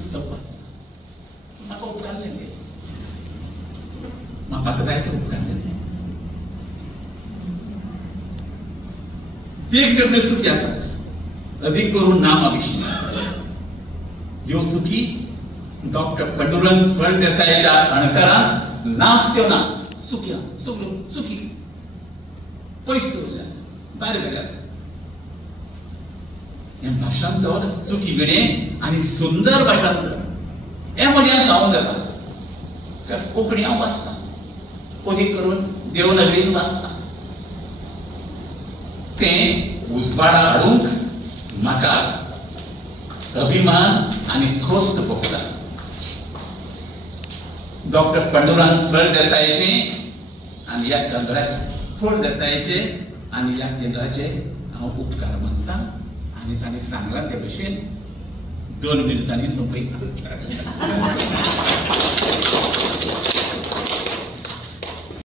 सपत म्हाका उपकारलें तें म्हाका जायते उपकारलें तें वेगवेगळ्यो चुकी आसात अधिक करून नामाविशीं ह्यो चुकी डॉक्टर पंडुरंग फळदेसायच्या अणकारांत नाच त्यो नाच चुक्यो सगळ्यो चुकी पयस दवरल्यात भायर गेल्यात हें भाशांतर चुकी विणें आनी सुंदर भाशांतर हें म्हज्यान सांगूंक जाता कारण कोंकणी हांव वाचतां अदीक करून देवनागरीन वाचतां तें उजवाडा हाडूंक म्हाका अभिमान आनी खोस्त भोगता डॉक्टर पंडुरंग फळदेसायचे आनी ह्या केंद्राचे फळदेसायचे आनी ह्या केंद्राचे हांव उपकार मानतां आनी ताणें सांगलां ते भशेन 2 मिनटांनी सोंपयता